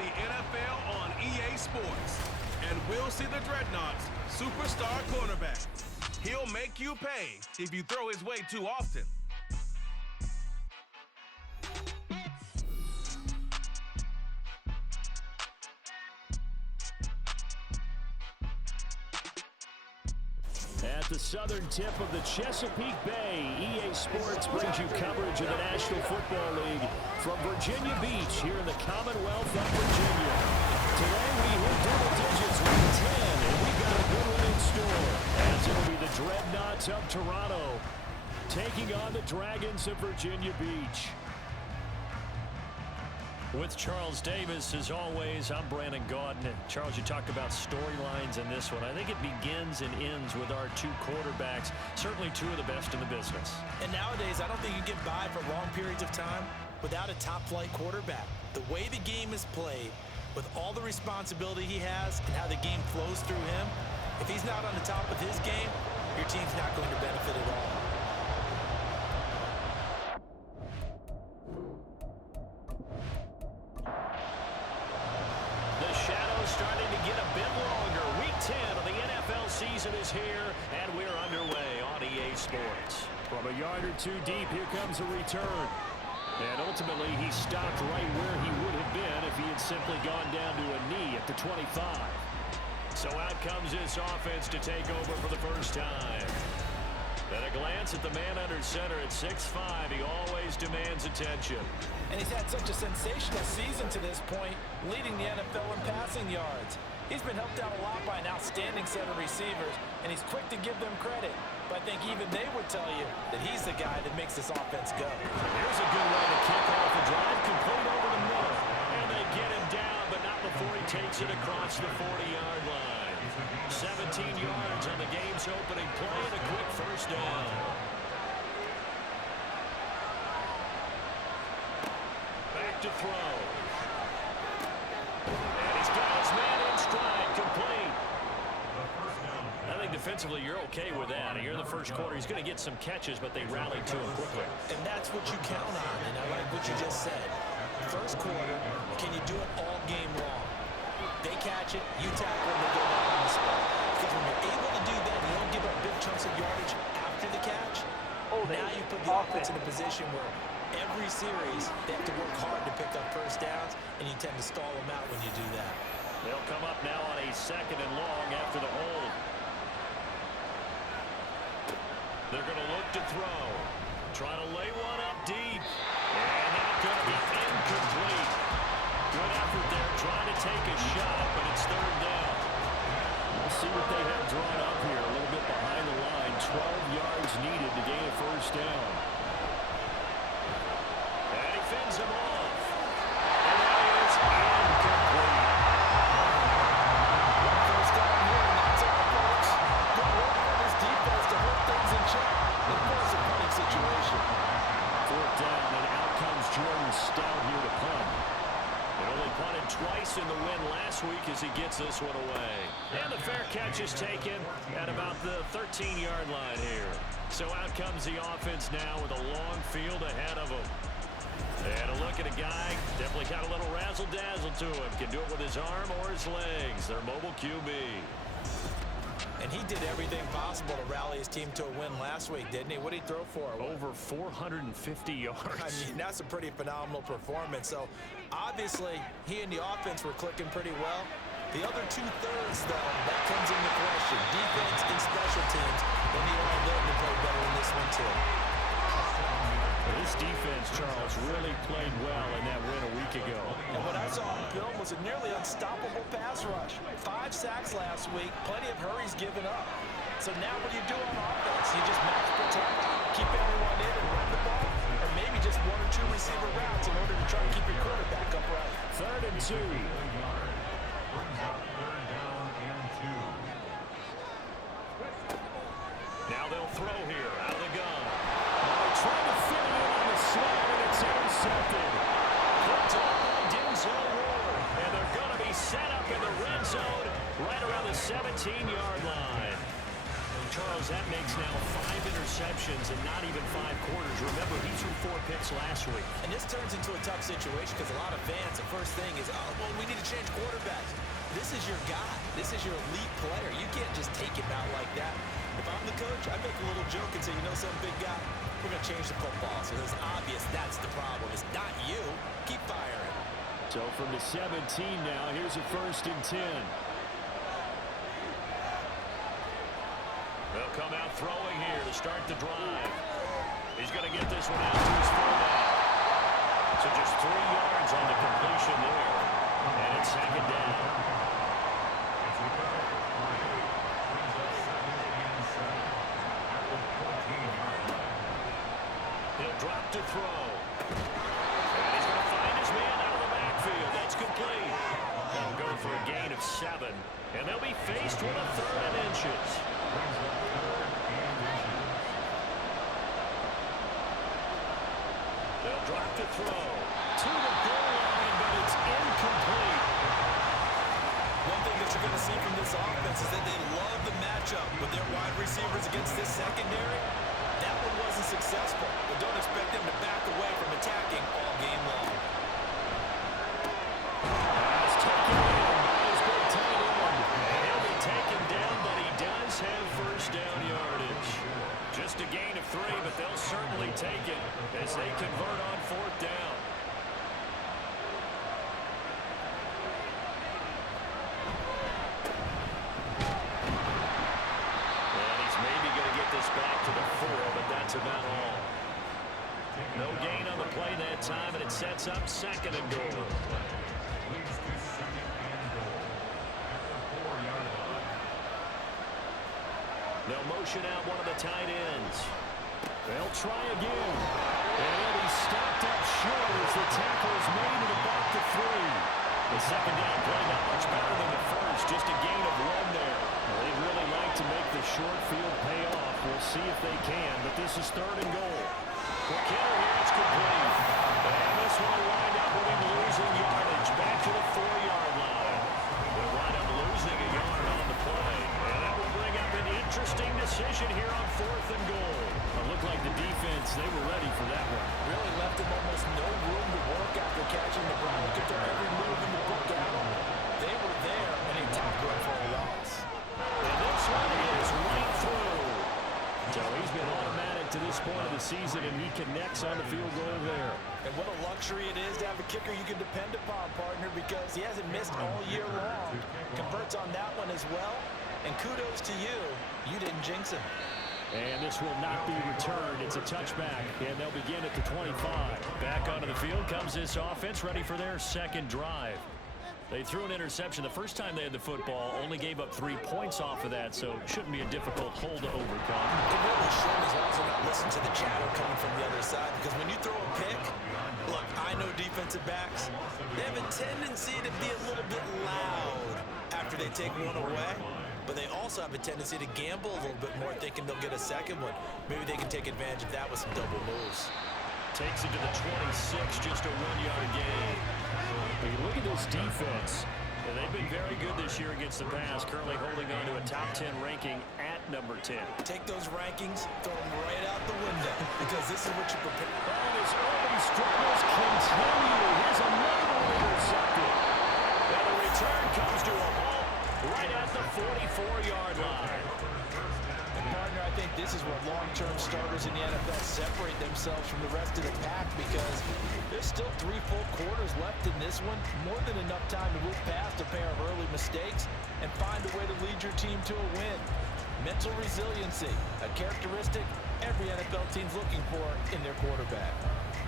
the NFL on EA Sports. And we'll see the Dreadnoughts' superstar cornerback. He'll make you pay if you throw his way too often. At the southern tip of the Chesapeake Bay, EA Sports brings you coverage of the National Football League from Virginia Beach here in the Commonwealth of Virginia. Today we hit double digits with 10, and we've got a good one in store, as it'll be the Dreadnoughts of Toronto taking on the Dragons of Virginia Beach. With Charles Davis, as always, I'm Brandon Gaudin. Charles, you talked about storylines in this one. I think it begins and ends with our two quarterbacks, certainly two of the best in the business. And nowadays, I don't think you get by for long periods of time without a top-flight quarterback. The way the game is played, with all the responsibility he has and how the game flows through him, if he's not on the top of his game, your team's not going to benefit at all. Starting to get a bit longer. Week 10 of the NFL season is here, and we're underway on EA Sports. From a yard or two deep, here comes a return. And ultimately, he stopped right where he would have been if he had simply gone down to a knee at the 25. So out comes this offense to take over for the first time. At a glance at the man under center at 6'5", he always demands attention. And he's had such a sensational season to this point, leading the NFL in passing yards. He's been helped out a lot by an outstanding set of receivers, and he's quick to give them credit. But I think even they would tell you that he's the guy that makes this offense go. Here's a good way to kick off a drive, complete over the middle. And they get him down, but not before he takes it across the 40-yard line. 17 yards on the game's opening play and a quick first down. Back to throw. And he's got his man in stride, complete. I think defensively you're okay with that. Here in the first quarter, he's going to get some catches, but they rallied to him quickly. And that's what you count on, and I like what you just said. First quarter, can you do it all game long? They catch it, you tackle them, they go down on the spot. Because when you're able to do that, you don't give up big chunks of yardage after the catch. Now you put the offense in a position where every series they have to work hard to pick up first downs, and you tend to stall them out when you do that. They'll come up now on a 2nd and long after the hold. They're going to look to throw. Try to lay one up deep. And that's going to be incomplete. Good effort there, trying to take a shot, but it's 3rd down. We'll see what they have drawn up here. A little bit behind the line. 12 yards needed to gain a first down. And he fends him off. And that is incomplete. First down here, and that's all, folks. Good work on his defense to hold things in check and force a punting situation. 4th down, and out comes Jordan Stout here to punt. They only punted twice in the win last week as he gets this one away. And the fair catch is taken at about the 13-yard line here. So out comes the offense now with a long field ahead of him. And a look at a guy, definitely got a little razzle-dazzle to him. Can do it with his arm or his legs. Their mobile QB. And he did everything possible to rally his team to a win last week, didn't he? What did he throw for? Over 450 yards. I mean, that's a pretty phenomenal performance. So, obviously, he and the offense were clicking pretty well. The other 2/3, though, that comes into question. Defense and special teams, they need all of them to play better in this one, too. This defense, Charles, really played well in that win a week ago. And what I saw on film was a nearly unstoppable pass rush. 5 sacks last week, plenty of hurries given up. So now what do you do on offense? You just match protect, keep everyone in and run the ball, or maybe just 1 or 2 receiver routes in order to try to keep your quarterback upright. 3rd and 2. Now they'll throw here out of the gun. Trying to fit it in on the slant, and it's intercepted. Picked off by Denzel Ward, and they're going to be set up in the red zone right around the 17-yard line. Charles, that makes now 5 interceptions and not even 5 quarters. Remember, he threw 4 picks last week. And this turns into a tough situation because a lot of fans, the first thing is, oh, well, we need to change quarterbacks. This is your guy. This is your elite player. You can't just take him out like that. If I'm the coach, I make a little joke and say, you know something, big guy? We're going to change the football. So it's obvious that's the problem. It's not you. Keep firing. So from the 17 now, here's a 1st and 10. They'll come out throwing here to start the drive. He's going to get this one out to his fullback. So just 3 yards on the completion there. And it's 2nd down. He'll drop to throw. And he's going to find his man out of the backfield. That's complete. They'll go for a gain of 7. And they'll be faced with a 3rd and inches. They'll drop to throw. To the goal line, but it's incomplete. One thing that you're going to see from this offense is that they love the matchup with their wide receivers against this secondary. That one wasn't successful, but don't expect them to back away from attacking all game long. That's taken in by his big tight end. He'll be taken down, but he does have 1st down yardage. Just a gain of 3, but they'll certainly take it as they convert on 4th down. And he's maybe going to get this back to the 4, but that's about all. No gain on the play that time, and it sets up 2nd and goal. They'll motion out one of the tight ends. They'll try again. And he's stopped up short as the tackle is made at about the 3. The 2nd down play not much better than the 1st. Just a gain of 1 there. Well, they'd really like to make the short field pay off. We'll see if they can, but this is 3rd and goal. Quick hitter here, it's complete. And this one will wind up with him losing yardage back to the 4-yard line. They'll wind up losing a yard on the play. And that will bring up an interesting decision here on 4th and goal. It looked like the defense, they were ready for that one. Really left them almost no room to work after catching the ball. Look at their every move in the book out. They were there, and they tackled for a loss. And this one is right through. So he's been automatic to this point of the season, and he connects on the field goal there. And what a luxury it is to have a kicker you can depend upon, partner, because he hasn't missed all year long. Converts on that one as well. And kudos to you. You didn't jinx him. And this will not be returned. It's a touchback, and they'll begin at the 25. Back onto the field comes this offense, ready for their 2nd drive. They threw an interception the first time they had the football, only gave up 3 points off of that, so shouldn't be a difficult hole to overcome. It really shouldn't, as long as they're not listening to the chatter coming from the other side, because when you throw a pick, look, I know defensive backs, they have a tendency to be a little bit loud after they take one away. But they also have a tendency to gamble a little bit more, thinking they'll get a 2nd one. Maybe they can take advantage of that with some double moves. Takes it to the 26, just a 1-yard gain. When you look at this defense, they've been very good this year against the pass, currently holding on to a top 10 ranking at number 10. Take those rankings, throw them right out the window, because this is what you prepare. Oh, his early struggles continue. Here's another one intercepted. And the return comes to a halt right at the 44-yard line. And partner, I think this is where long-term starters in the NFL separate themselves from the rest of the pack, because there's still 3 full quarters left in this one. More than enough time to move past a pair of early mistakes and find a way to lead your team to a win. Mental resiliency, a characteristic every NFL team's looking for in their quarterback.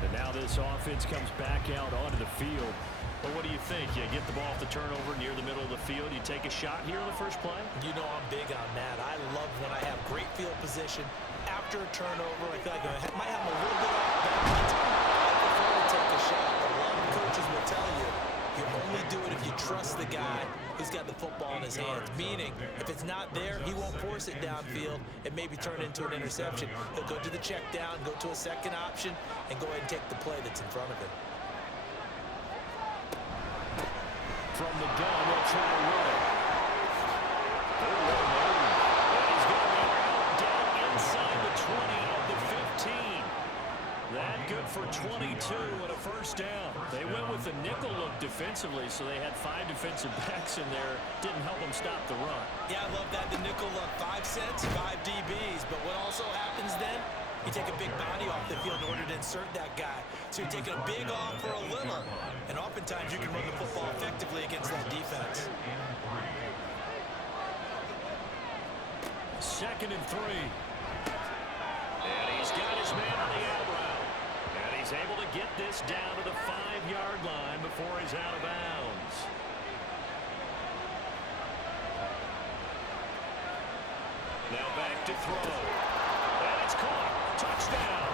And now this offense comes back out onto the field. Well, what do you think? You get the ball off the turnover near the middle of the field. You take a shot here in the first play? You know I'm big on that. I love when I have great field position. After a turnover, I feel like I might have a little bit off balance. I prefer to take a shot. But a lot of coaches will tell you, you only do it if you trust the guy who's got the football in his hands. Meaning, if it's not there, he won't force it downfield and maybe turn it into an interception. He'll go to the check down, go to a 2nd option, and go ahead and take the play that's in front of him. From the gun, they'll try to run it. And he's going to be out for 22 and a first down. They went with the nickel look defensively, so they had 5 defensive backs in there. Didn't help them stop the run. Yeah, I love that, the nickel look. 5 cents, 5 DBs. But what also happens then, you take a big body off the field in order to insert that guy. So you're taking a big off for a little. And oftentimes you can run the football effectively against that defense. 2nd and 3. And he's got his man on the out route. And he's able to get this down to the 5-yard line before he's out of bounds. Now back to throw. And it's caught. Touchdown.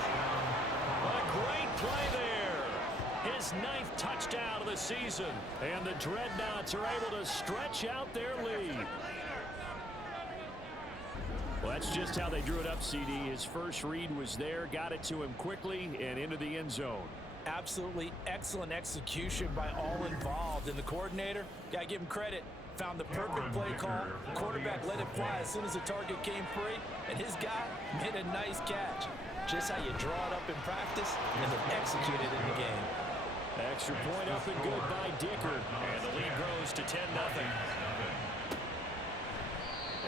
What a great play there. His 9th touchdown of the season. And the Dreadnoughts are able to stretch out their lead. Well, that's just how they drew it up, CD. His first read was there, got it to him quickly, and into the end zone. Absolutely excellent execution by all involved. And the coordinator, got to give him credit, found the perfect play call. Quarterback let it fly as soon as the target came free, and his guy made a nice catch. Just how you draw it up in practice and then execute it in the game. Extra point up and good by Dicker. And the lead grows to 10-0.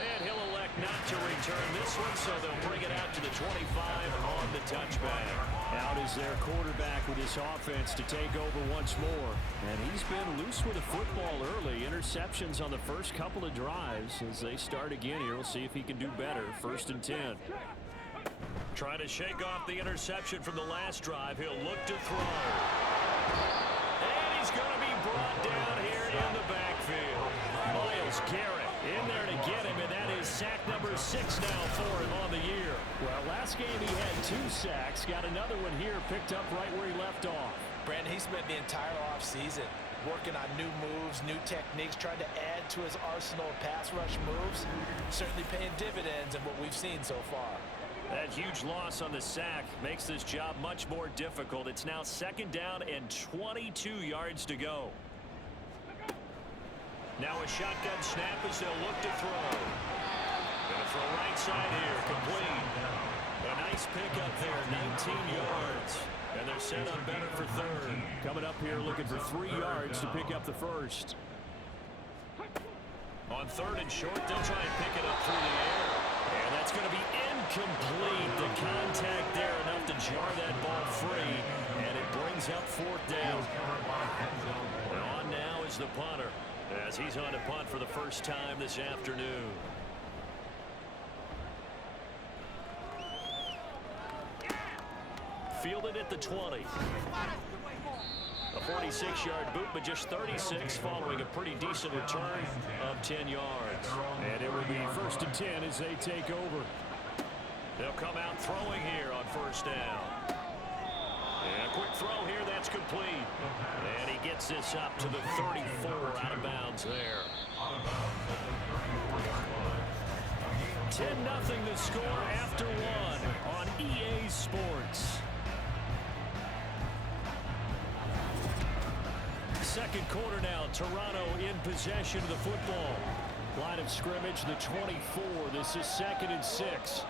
And he'll elect not to return this one, so they'll bring it out to the 25 on the touchback. Out is their quarterback with his offense to take over once more. And he's been loose with the football early. Interceptions on the first couple of drives. As they start again here, we'll see if he can do better. 1st and 10. Trying to shake off the interception from the last drive. He'll look to throw. And he's going to be brought down here in the backfield. Myles Garrett in there to get him, and that is sack number 6 now for him on the year. Well, last game he had 2 sacks. Got another one here, picked up right where he left off. Brandon, he spent the entire offseason working on new moves, new techniques, trying to add to his arsenal of pass rush moves. Certainly paying dividends in what we've seen so far. That huge loss on the sack makes this job much more difficult. It's now 2nd down and 22 yards to go. Now a shotgun snap as they'll look to throw. Gonna throw right side here, complete. A nice pickup there, 19 yards. And they're set on better for 3rd. Coming up here looking for 3 yards to pick up the first. On 3rd and short, they'll try and pick it up through the air. And that's going to be incomplete. The contact there enough to jar that ball free. And it brings up 4th down. And on now is the punter, as he's on to punt for the first time this afternoon. Fielded at the 20. A 46-yard boot, but just 36 following a pretty decent return of 10 yards. And it will be 1st and 10 as they take over. They'll come out throwing here on 1st down. And a quick throw here, that's complete. And he gets this up to the 34, out of bounds there. 10-0 the score after 1 on EA Sports. 2nd quarter now, Toronto in possession of the football. Line of scrimmage, the 24. This is 2nd and 6.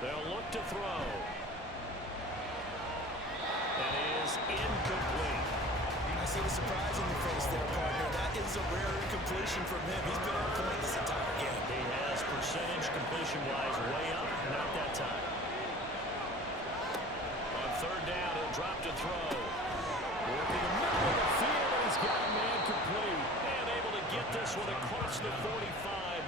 They'll look to throw. That is incomplete. I see the surprise in your face there, partner. That is a rare incompletion from him. He's been on point this entire game. He has percentage completion-wise way up. Not that time. On 3rd down, he'll drop to throw. Working the middle of the field, and he's got a man complete. And able to get this one across the 45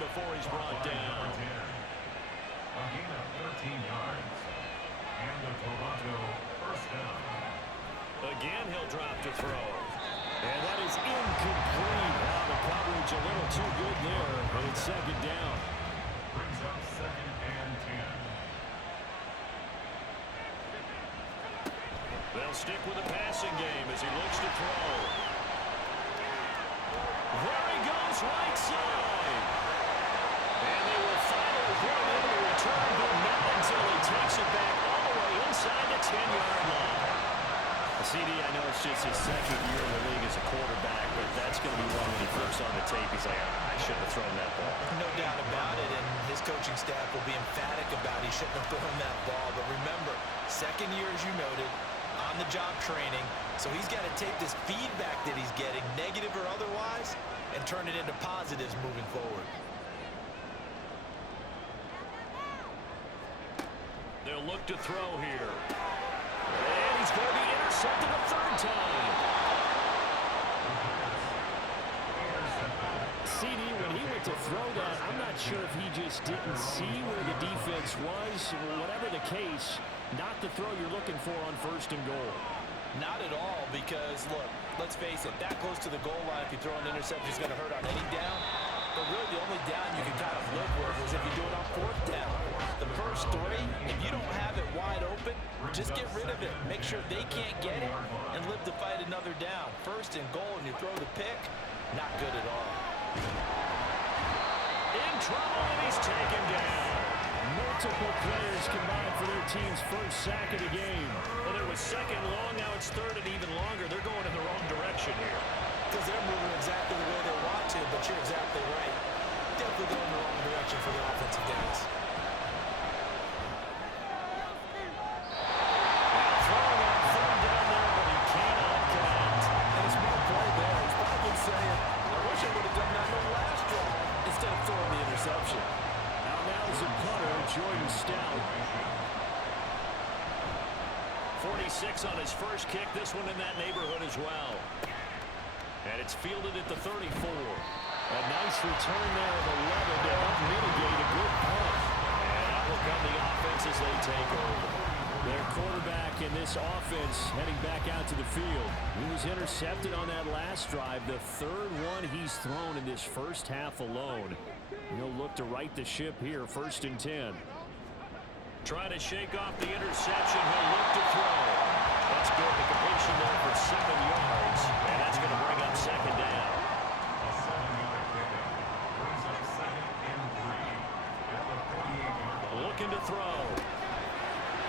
before he's brought down. A gain of 13 yards. And the Toronto 1st down. Again, he'll drop to throw. And that is incomplete. Wow, the coverage a little too good there, but it's 2nd down. Brings up 2nd and 10. They'll stick with the passing game as he looks to throw. There he goes, right side. And they will finally put him into the return, but not until he takes it back all the way inside the 10-yard line. CD, I know it's it's just his second year in the league as a quarterback, but that's going to be one when he flips on the tape. He's like, I shouldn't have thrown that ball. No doubt about it, and his coaching staff will be emphatic about he shouldn't have thrown that ball. But remember, second year, as you noted, on-the-job training, so he's got to take this feedback that he's getting, negative or otherwise, and turn it into positives moving forward. They'll look to throw here. And he's going to be intercepted a third time. CD, when he went to throw that, I'm not sure if he just didn't see where the defense was. Whatever the case, not the throw you're looking for on first and goal. Not at all, because, look, let's face it, that close to the goal line, if you throw an interception, is going to hurt on any down. But really, the only down you can kind of live with is if you do it on fourth down. The first three, if you don't have it wide open, just get rid of it. Make sure they can't get it and live to fight another down. First and goal, and you throw the pick, not good at all. In trouble, and he's taken down. Multiple players combined for their team's first sack of the game. Well, it was second long, now it's third and even longer. They're going in the wrong direction here. Because they're moving exactly the way they want to, but you're exactly right. Definitely going in the wrong direction for the offensive guys. Now throwing on third down there, but he cannot connect. And a smart play there. He's probably saying, I wish I would have done that on the last drive instead of throwing the interception. Now is a punter, Jordan Stout. 46 on his first kick, this one in that neighborhood as well. And it's fielded at the 34. A nice return there of 11 to help mitigate a good punt. And out will come the offense as they take over. Their quarterback in this offense heading back out to the field. He was intercepted on that last drive, the third one he's thrown in this first half alone. He'll look to right the ship here, 1st and 10. Trying to shake off the interception. He'll look to throw. That's good. The completion there for 7 yards. And that's going to bring up second down. A 7-yard pickup brings up 2nd and 3 at the 48-yard line. Looking to throw.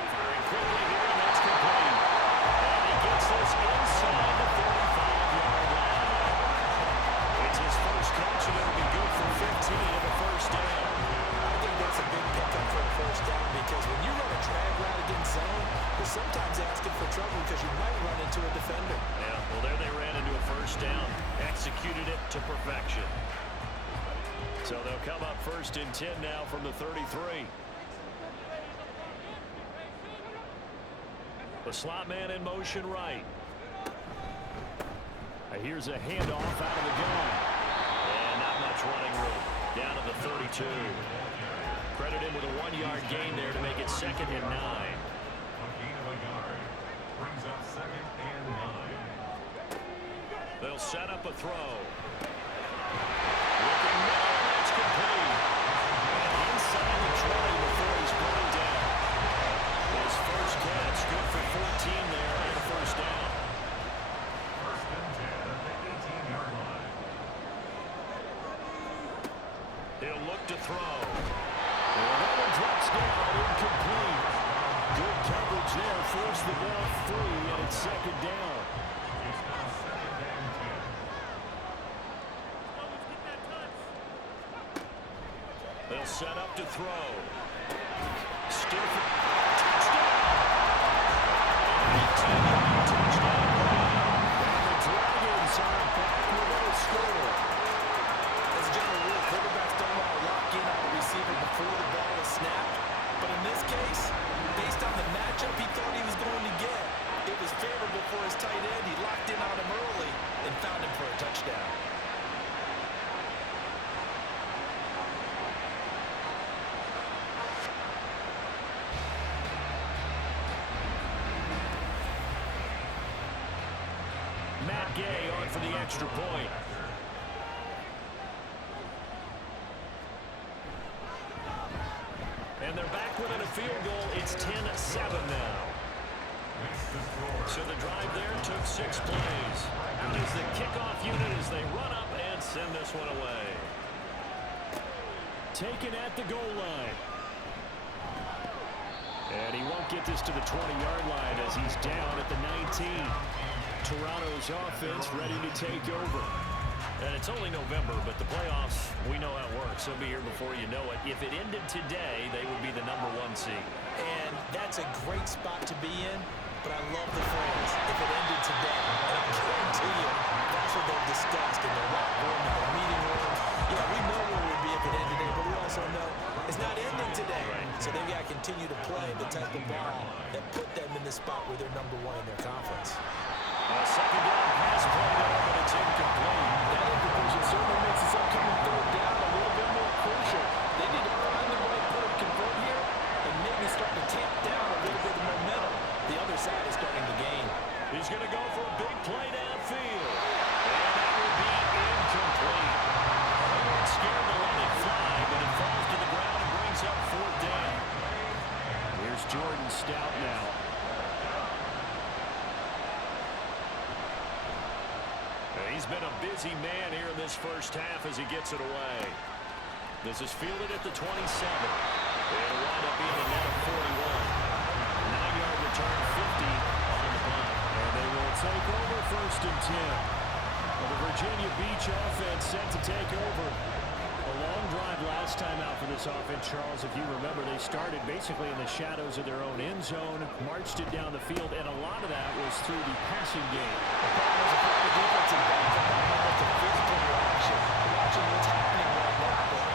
Very quickly here, and that's complete. And he gets this inside the 45-yard line. It's his first catch, and it'll be good for 15 and a first down. I think that's a big pickup for a first down, because when you run a drag route against zone, you're sometimes asking for trouble because you might run into a defender. Yeah, well, there they ran into a first down. Executed it to perfection. So they'll come up 1st and 10 now from the 33. The slot man in motion right. Here's a handoff out of the gun. And not much running room. Down to the 32. Credit him with a 1-yard gain there to make it 2nd and 9. A gain of a yard brings up 2nd and 9. They'll set up a throw. Looking middle, and that's complete. And inside the 20 before he's brought down. His first catch, good for 14 there and a first down. 1st and 10 at the 18-yard line. He'll look to throw. And that one drops down, incomplete. Good coverage there, forced the ball free, and it's 2nd down. It's now 2nd and 10. They'll set up to throw. Still for touchdown. 18-yard touchdown. And the Dragons are back with a score. As a general rule, quarterbacks don't want to lock in on the receiver before the ball is snapped. But in this case, based on the matchup he thought he was going to get, it was favorable for his tight end. He locked in on him early and found him for a touchdown. Matt Gay on for the extra point. And they're back within a field goal. It's 10-7 now. So the drive there took 6 plays. Out is the kickoff unit as they run up and send this one away. Taken at the goal line. And he won't get this to the 20-yard line as he's down at the 19. Toronto's offense ready to take over. And it's only November, but the playoffs, we know how it works. They'll be here before you know it. If it ended today, they would be the #1 seed. And that's a great spot to be in, but I love the phrase, if it ended today. And I guarantee you, that's what they've discussed in their locker room, in their meeting room. You know, we know where we'd be if it ended today, but we also know it's not ending today. So they've got to continue to play the type of ball that put them in the spot where they're #1 in their conference. Second down pass play there, but it's incomplete. That incompletion certainly makes this upcoming third down a little bit more crucial. They need to find the right play to convert here and maybe start to tamp down a little bit of momentum. The other side is starting to gain. He's going to go for a big play downfield. And that will be incomplete. They weren't scared to let it fly, but it falls to the ground and brings up 4th down. Here's Jordan Stout now. He's been a busy man here in this first half as he gets it away. This is fielded at the 27. It'll wind up being a net of 41. 9-yard return, 50 on the punt. And they will take over 1st and 10. Well, the Virginia Beach offense set to take over. A long drive last time out for this offense, Charles. If you remember, they started basically in the shadows of their own end zone, marched it down the field, and a lot of that was through the passing game. The defensive back with the physical reaction, watching what's happening right now. But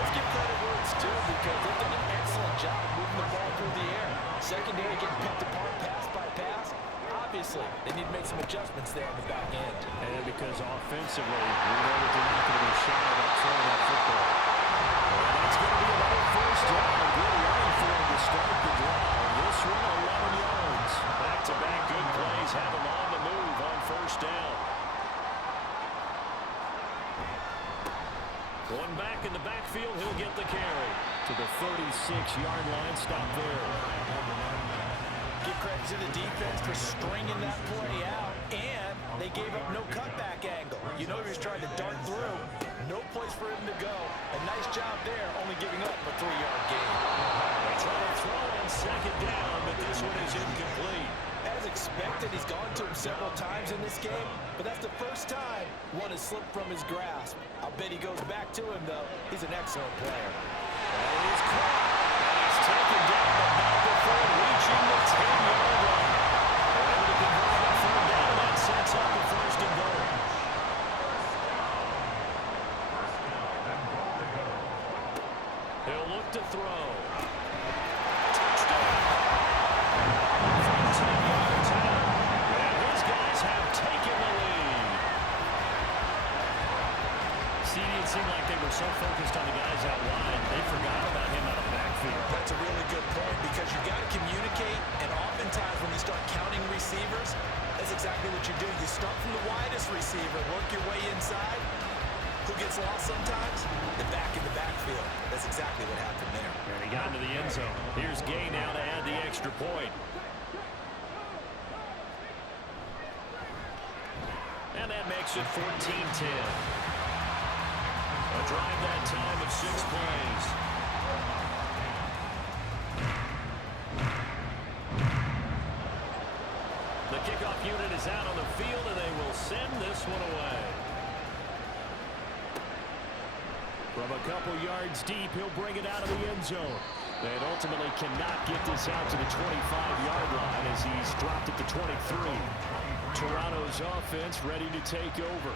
let's give credit where it's due because they've done an excellent job moving the ball through the air. Secondary getting picked apart pass by pass. Obviously, they need to make some adjustments there on the back end. And because offensively, we know that they're not going to be shy about throwing that football. And that's going to be another 1st down. Good running for him to start the drive. This one, 11 yards. Back-to-back good plays have him on the move on 1st down. One back in the backfield, he'll get the carry. To the 36-yard line, stop there. Give credit to the defense for stringing that play out, and they gave up no cutback angle. You know he was trying to dart through. No place for him to go. A nice job there, only giving up a 3-yard gain. They try to throw on 2nd down, but this one is incomplete. As expected, he's gone to him several times in this game, but that's the first time one has slipped from his grasp. I'll bet he goes back to him, though. He's an excellent player. And he's caught. And he's taken down, but not before reaching the 10-yard line. They're able to convert on 3rd down. That sets up the 1st and goal. He'll look to throw. Touchdown. From 10 yards out. And his guys have taken the lead. See, it seemed like they were so focused on the guys out wide, they forgot about him out of the backfield. That's a really good point because you got to communicate, and oftentimes when you start counting receivers, that's exactly what you do. You start from the widest receiver, work your way inside. Who gets lost sometimes? The back in the backfield. That's exactly what happened there. And he got into the end zone. Here's Gay now to add the extra point. And that makes it 14-10. A drive that time of 6 plays. The kickoff unit is out on the field, and they will send this one away. From a couple yards deep, he'll bring it out of the end zone. And ultimately cannot get this out to the 25-yard line as he's dropped it to 23. Toronto's offense ready to take over.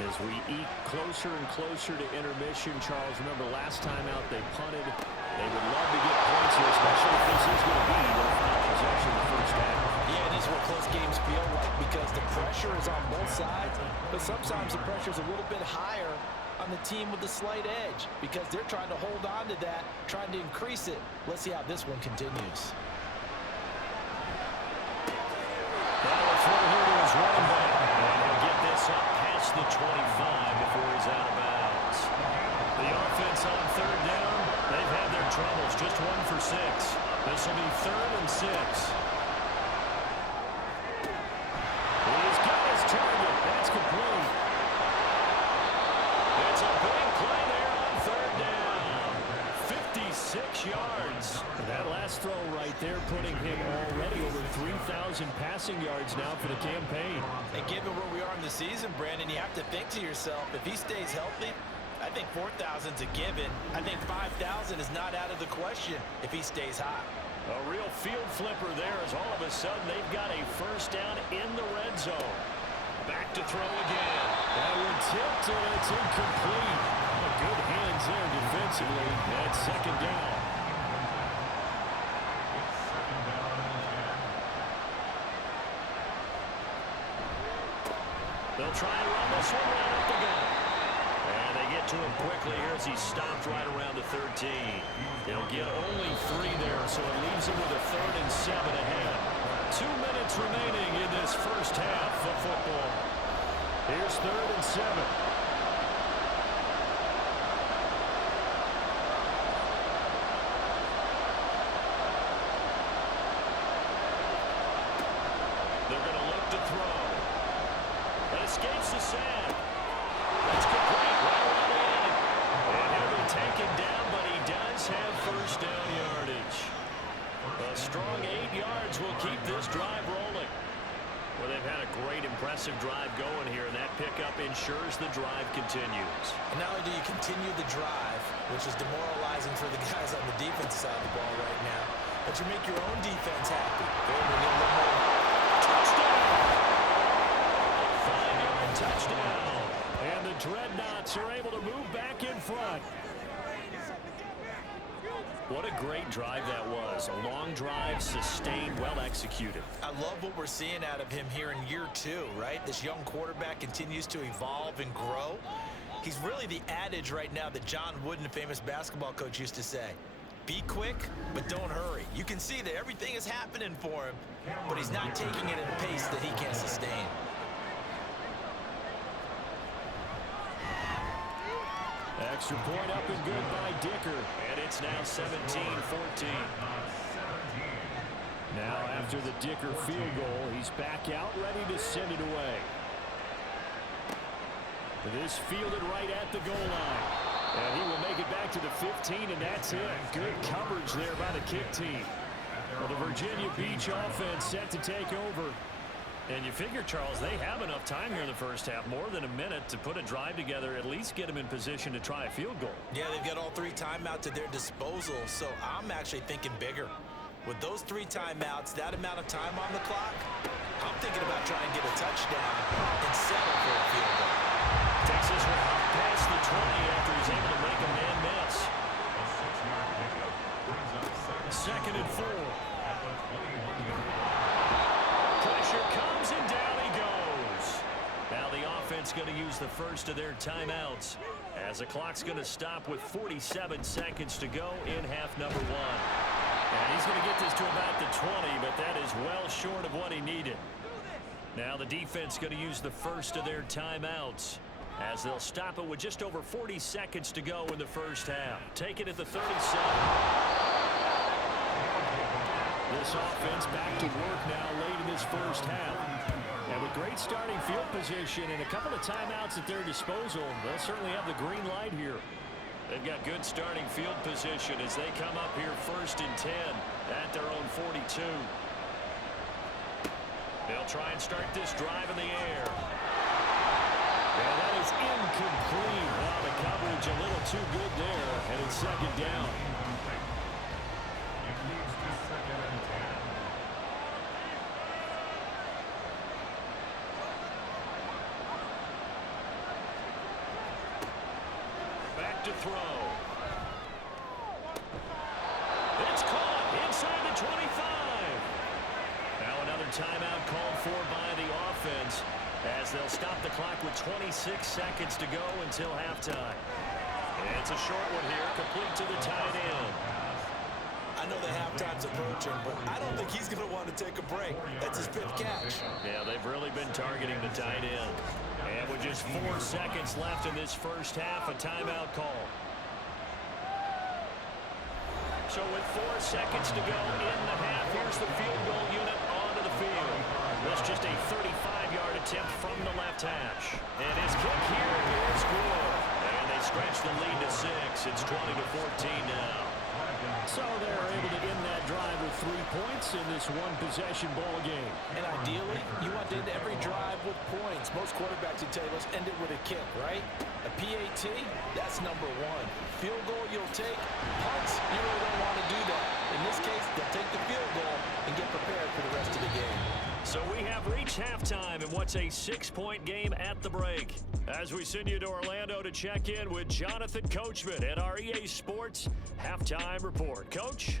As we eke closer and closer to intermission, Charles, remember last time out they punted. They would love to get points here, especially if this is going to be their final possession the first half. Yeah, it is what close games feel like because the pressure is on both sides, but sometimes the pressure is a little bit higher on the team with the slight edge because they're trying to hold on to that, trying to increase it. Let's see how this one continues. That'll throw here to his running back. And he'll get this up past the 25 before he's out of bounds. The offense on 3rd down, they've had their troubles. Just 1 for 6. This will be 3rd and 6. He's got his target. That's complete. It's a big play there on 3rd down. 56 yards. That last throw right there putting him already over 3,000 passing yards now for the campaign. And given where we are in the season, Brandon, you have to think to yourself, if he stays healthy, I think 4,000's a given. I think 5,000 is not out of the question if he stays hot. A real field flipper there as all of a sudden they've got a first down in the red zone. Back to throw again. That one tipped and it's incomplete. Good hands there defensively. That's second down. They'll try and run this one right up the gut. And they get to him quickly here as he stopped right around the 13. They'll get only 3 there, so it leaves him with a 3rd and 7 ahead. 2 minutes remaining in this first half of football. Here's 3rd and 7. They're going to look to throw. That escapes the sack. That's complete right around the end. And he'll be taken down, but he does have first down yardage. A strong 8 yards will keep this drive rolling. Well, they've had a great, impressive drive going here, and that pickup ensures the drive continues. And not only do you continue the drive, which is demoralizing for the guys on the defensive side of the ball right now, but you make your own defense happy. They're able to get a little more. Touchdown! A 5-yard touchdown. And the Dreadnoughts are able to move back in front. What a great drive that was. A long drive, sustained, well executed. I love what we're seeing out of him here in year 2, right? This young quarterback continues to evolve and grow. He's really the adage right now that John Wooden, the famous basketball coach, used to say. Be quick, but don't hurry. You can see that everything is happening for him, but he's not taking it at a pace that he can sustain. Extra point up and good by Dicker. And it's now 17-14. Now after the Dicker field goal, he's back out ready to send it away. This fielded right at the goal line. And he will make it back to the 15, and that's it. Good coverage there by the kick team. Well, the Virginia Beach offense set to take over. And you figure, Charles, they have enough time here in the first half, more than a minute, to put a drive together, at least get them in position to try a field goal. Yeah, they've got all 3 timeouts at their disposal, so I'm actually thinking bigger. With those 3 timeouts, that amount of time on the clock, I'm thinking about trying to get a touchdown and settle for a field goal. Texas will hop past the 20 after he's able to make a man miss. Second and 4. Pressure comes and down he goes. Now the offense going to use the first of their timeouts as the clock's going to stop with 47 seconds to go in half number 1. And he's going to get this to about the 20, but that is well short of what he needed. Now the defense going to use the first of their timeouts as they'll stop it with just over 40 seconds to go in the first half. Take it at the 37. This offense back to work now late in this first half. And with great starting field position and a couple of timeouts at their disposal, they'll certainly have the green light here. They've got good starting field position as they come up here first and 10 at their own 42. They'll try and start this drive in the air. And that is incomplete. Well, the coverage a little too good there, and it's second down. Back to throw. It's caught inside the 25. Now another timeout called for by the offense as they'll stop the clock with 26 seconds to go until halftime. And it's a short one here, complete to the tight end. I know the halftime's approaching, but I don't think he's going to want to take a break. That's his 5th catch. Yeah, they've really been targeting the tight end. And with just 4 seconds left in this first half, a timeout call. So with 4 seconds to go in the half, here's the field goal unit onto the field. That's just a 35-yard attempt from the left hash. And his kick here is good. And they stretch the lead to 6. It's 20-14 now. So they're able to end that drive with 3 points in this one-possession ball game. And ideally, you want to end every drive with points. Most quarterbacks would tell you, let's end it with a kick, right? A PAT, that's number one. Field goal you'll take. Punts, you really don't want to do that. In this case, they'll take the field goal and get prepared for the rest of the game. So we have reached halftime in what's a 6-point game at the break. As we send you to Orlando to check in with Jonathan Coachman at our EA Sports Halftime Report. Coach?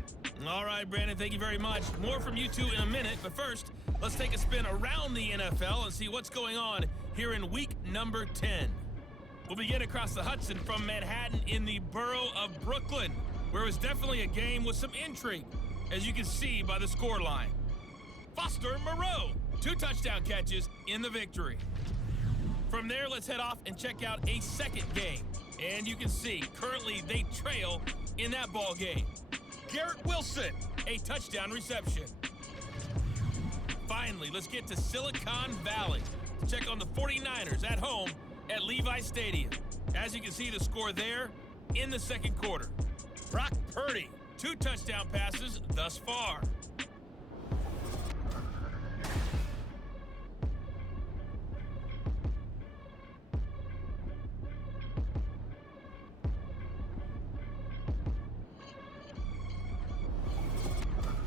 All right, Brandon, thank you very much. More from you two in a minute, but first, let's take a spin around the NFL and see what's going on here in week number 10. We'll begin across the Hudson from Manhattan in the borough of Brooklyn, where it was definitely a game with some intrigue, as you can see by the scoreline. Foster Moreau, 2 touchdown catches in the victory. From there, let's head off and check out a second game. And you can see, currently they trail in that ball game. Garrett Wilson, a touchdown reception. Finally, let's get to Silicon Valley to check on the 49ers at home at Levi Stadium. As you can see, the score there in the second quarter. Brock Purdy, 2 touchdown passes thus far.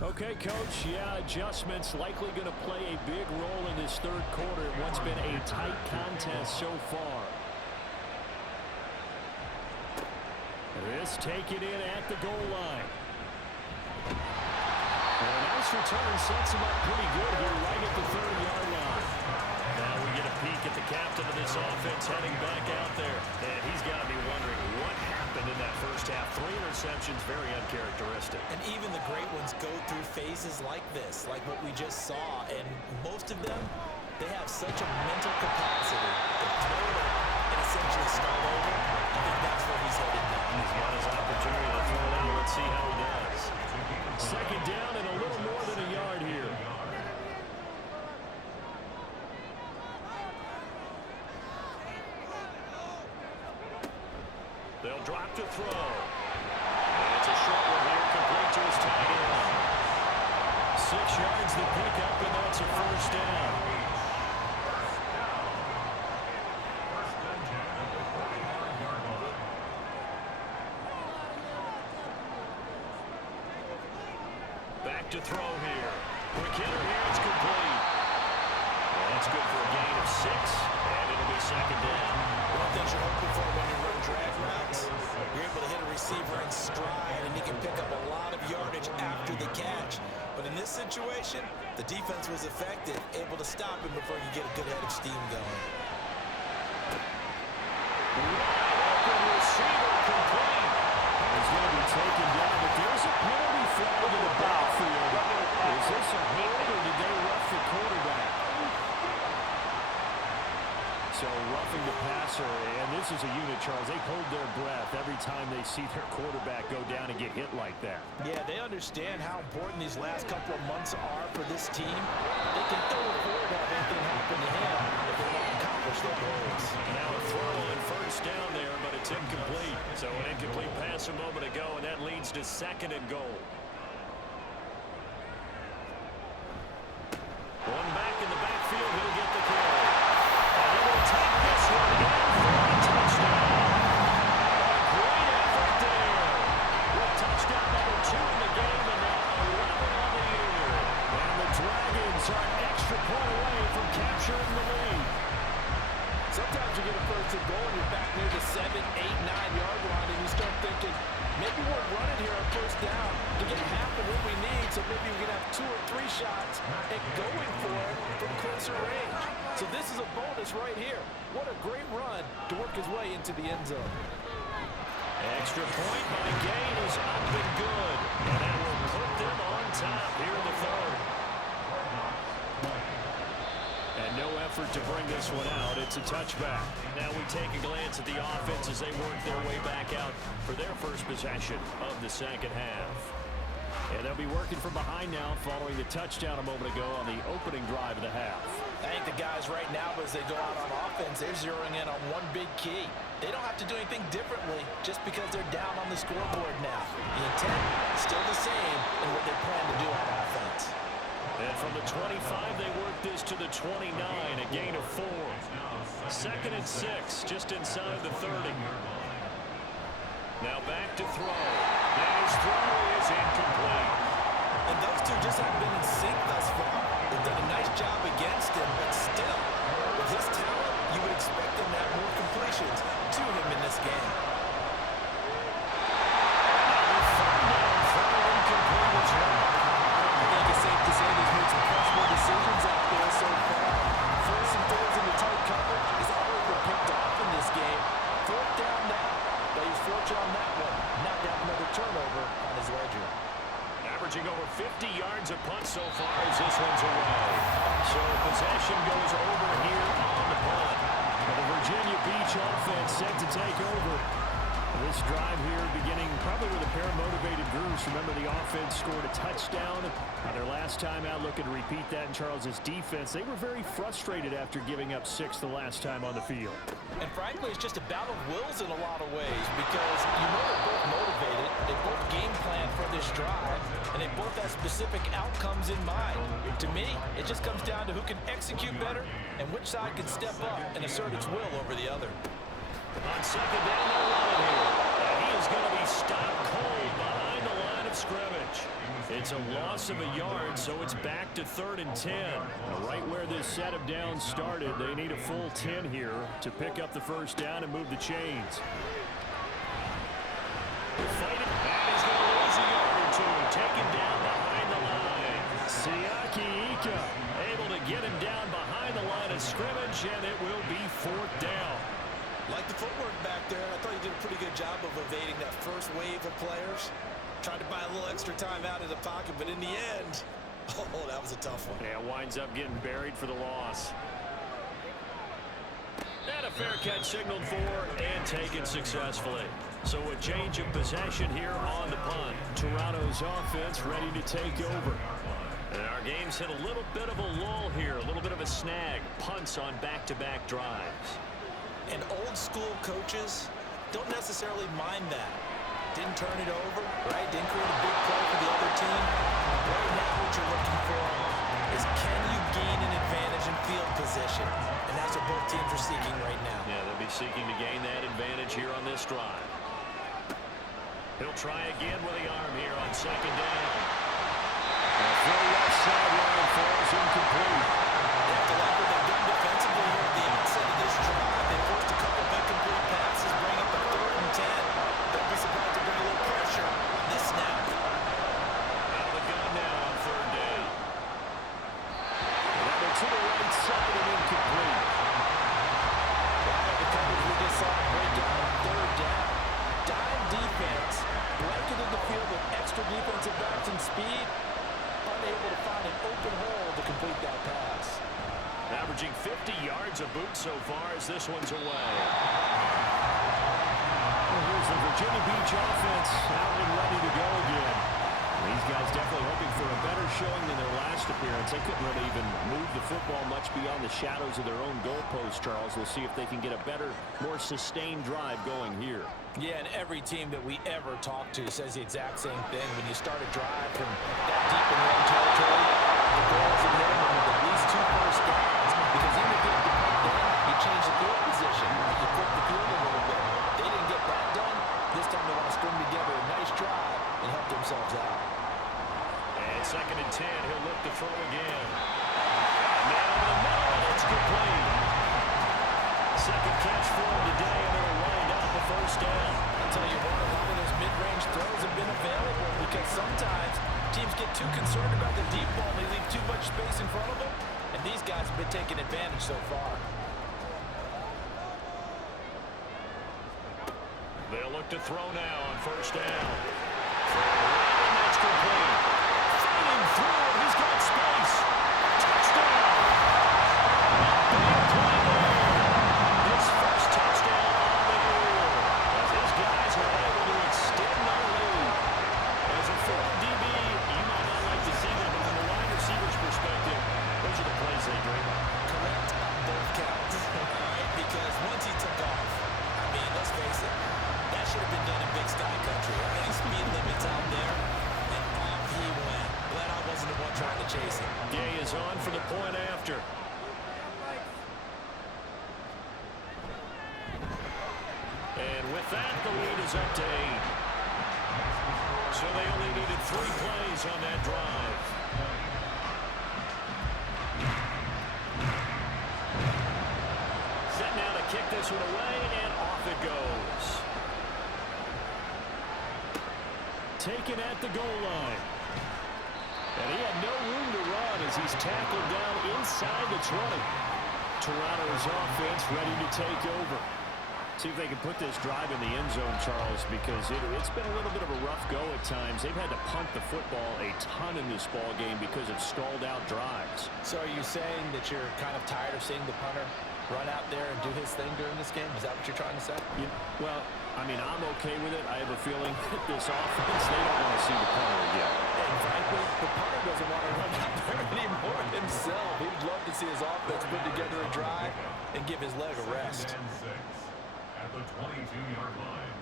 Okay, Coach, yeah, adjustments likely going to play a big role in this third quarter in what's been a tight contest so far. This taken in at the goal line. And a nice return sets him up pretty good here right at the 30-yard line. Now we get a peek at the captain of this offense heading back out there. And he's got to be wondering what happened in that first half. 3 interceptions, very uncharacteristic. And even the great ones go through phases like this, like what we just saw. And most of them, they have such a mental capacity to throw it out and essentially start over. I think that's where he's headed now. He's got his opportunity to throw it out. Let's see how he does. Second down and a little more than a yard here. They'll drop to throw. And it's a short one here, complete to his tight end. 6 yards the pickup, and that's a first down. Back to throw here. Quick hitter here, it's complete. And that's good for a gain of 6, and it'll be second down. One thing you're hoping for when you run drag routes, you're able to hit a receiver in stride, and he can pick up a lot of yardage after the catch. But in this situation, the defense was effective, able to stop him before you get a good head of steam going. Open receiver complete. He's going to be taken down, but there's a penalty flag in the backfield. Is this a hold, or did they rough the quarterback? So roughing the passer, and this is a unit, Charles. They hold their breath every time they see their quarterback go down and get hit like that. Yeah, they understand how important these last couple of months are for this team. They can ill afford to have anything happen to him if they want to accomplish their goals. Now a throw and first down there, but it's incomplete. So an incomplete pass a moment ago, and that leads to second and goal. One back in the backfield, he'll get the carry. And he will take this one in for a touchdown. A great effort there. With touchdown number 2 in the game, and now 11 on the year. And the Dragons are an extra point away from capturing the lead. Sometimes you get a first and goal and you're back near the 7, 8, 9-yard line, and you start thinking, maybe we're running here on first down to get half of what we need, so maybe we can have 2 or 3 shots and going for it from closer range. So this is a bonus right here. What a great run to work his way into the end zone. Extra point by Gain is up and good. And that will put them on top here in the third. And no effort to bring this one out. It's a touchback. Now we take a glance at the offense as they work their way back out for their first possession of the second half. And they'll be working from behind now following the touchdown a moment ago on the opening drive of the half. I think the guys right now, as they go out on offense, they're zeroing in on one big key. They don't have to do anything differently just because they're down on the scoreboard now. The intent is still the same in what they plan to do on offense. And from the 25, they work this to the 29, a gain of 4. 2nd and 6, just inside the 30. Now back to throw. And his throw is incomplete. And those two just haven't been in sync thus far. They've done a nice job against him, but still, with his talent, you would expect him to have more completions to him in this game. I think it's safe to say he's made some questionable decisions out there so far. Forcing throws into tight coverage has already been picked off in this game. 4th down now, but he's fortunate on that one. Not to have another turnover on his ledger. Averaging over 50 yards a punt so far as this one's away. So possession goes over here on the punt. And the Virginia Beach offense set to take over. This drive here beginning probably with a pair of motivated groups. Remember, the offense scored a touchdown their last time out. Looking to repeat that in Charles's defense. They were very frustrated after giving up 6 the last time on the field. And frankly, it's just a battle of wills in a lot of ways because you know they're both motivated. They both game plan for this drive, and they both have specific outcomes in mind. To me, it just comes down to who can execute better and which side can step up and assert its will over the other. On 2nd down, they'll run it here. And he is going to be stopped cold behind the line of scrimmage. It's a loss of a yard, so it's back to 3rd and 10. Right where this set of downs started, they need a full 10 here to pick up the 1st down and move the chains. Fighting, and he's going to lose a yard or 2. Taken down behind the line. Siaki Ika able to get him down behind the line of scrimmage, and it will be 4th down. Like the footwork back there, I thought he did a pretty good job of evading that first wave of players. Tried to buy a little extra time out of the pocket, but in the end, oh, that was a tough one. Yeah, winds up getting buried for the loss. And a fair catch signaled for and taken successfully. So a change of possession here on the punt. Toronto's offense ready to take over. And our game's hit a little bit of a lull here, a little bit of a snag. Punts on back-to-back drives. And old school coaches don't necessarily mind that. Didn't turn it over, right? Didn't create a big play for the other team. Right now what you're looking for is can you gain an advantage in field position? And that's what both teams are seeking right now. Yeah, they'll be seeking to gain that advantage here on this drive. He'll try again with the arm here on 2nd down. And for left sideline falls incomplete. They have to like what they've done defensively here at the outset of this drive. They forced a couple of incomplete passes, bring up a 3rd and 10. Don't be surprised to bring a little pressure on this snap. Out of the gun now on 3rd down. Another to the right side and incomplete. The coverage we just saw break out on 3rd down. Dime defense, blanketed the field with extra defensive backs and speed, unable to find an open hole to complete that pass. Averaging 50 yards a boot so far as this one's away. Well, here's the Virginia Beach offense out and ready to go again. These guys definitely hoping for a better showing than their last appearance. They couldn't really even move the football much beyond the shadows of their own goalpost, Charles. We'll see if they can get a better, more sustained drive going here. Yeah, and every team that we ever talk to says the exact same thing. When you start a drive from that deep in their own territory, the goal is a minimum of at least 2 first downs. Because even if you have to punt then, you change the field position. You flip the field a little bit. They didn't get that done. This time they want to string together a nice drive and help themselves out. And 2nd and 10, he'll look to throw again. Now over the middle, and it's complete. 2nd catch for him today, and it'll wind up a 1st down. I'll tell you what, a lot of those mid-range throws have been available because sometimes teams get too concerned about the deep ball. They leave too much space in front of them, and these guys have been taking advantage so far. They'll look to throw now on 1st down. And that's complete. Fighting through it. He's got space. Touchdown. Big play there. His first touchdown on the year. As his guys are able to extend their lead. As a full DB chasing. Gay is on for the point after. And with that, the lead is up to 8. So they only needed 3 plays on that drive. Set now to kick this one away, and off it goes. Taken at the goal line. And he had no room to run as he's tackled down inside the 20. Toronto's offense ready to take over. See if they can put this drive in the end zone, Charles, because it's been a little bit of a rough go at times. They've had to punt the football a ton in this ball game because of stalled out drives. So are you saying that you're kind of tired of seeing the punter run out there and do his thing during this game? Is that what you're trying to say? Well, I mean, I'm okay with it. I have a feeling that this offense, they don't want to see the punter again. And frankly, the punter doesn't want to run out there anymore himself. He'd love to see his offense put together a drive and give his leg a rest. At the 22-yard line.